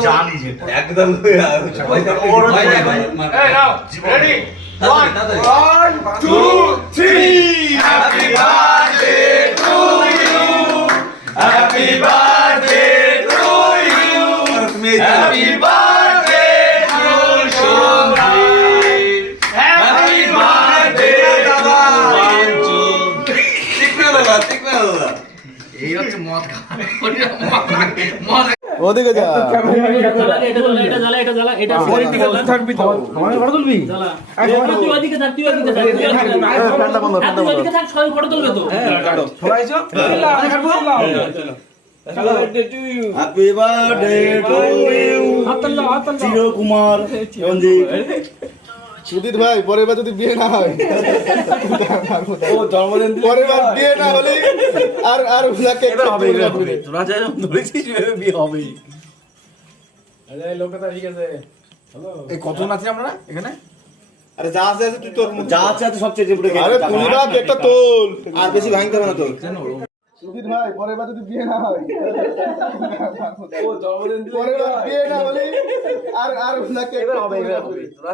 জানি যে একদম সবাই ready 1 2 3 happy birthday to you happy birthday to you happy birthday to Sanjib happy birthday দাদা ঠিক না দাদা এই হচ্ছে মদ মদ ওদিকে যা এটা থাকবি তো আমার ফটো তুলবি তুই ওদিকে থাক তুই ওদিকে থাক ঠান্ডা বন্ধ ঠান্ডা বন্ধ ওদিকে থাক সবাই ফটো তুলবে তো সবাই আইছো হ্যাপি বার্থডে টু ইউ চির কুমার রঞ্জিত সুদীপ ভাই পরের বার যদি বিয়ে না হয় ও জন্মদিন পরের বার বিয়ে না হলে আর উনাকে হবে তোরা যাই ধরেছিস বিয়ে হবে আরে লোকটা ঠিক আছে হ্যালো এই কতজন আছি আমরা এখানে আরে যা আছে তুই তোর যা আছে সবচেয়ে উপরে আরে তুমি না একটা তোল আর বেশি ভাঙতে হবে না তোর সুদীপ ভাই পরের বার যদি বিয়ে না হয় ও জন্মদিন পরের বার বিয়ে না হলে আর উনাকে হবে তোরা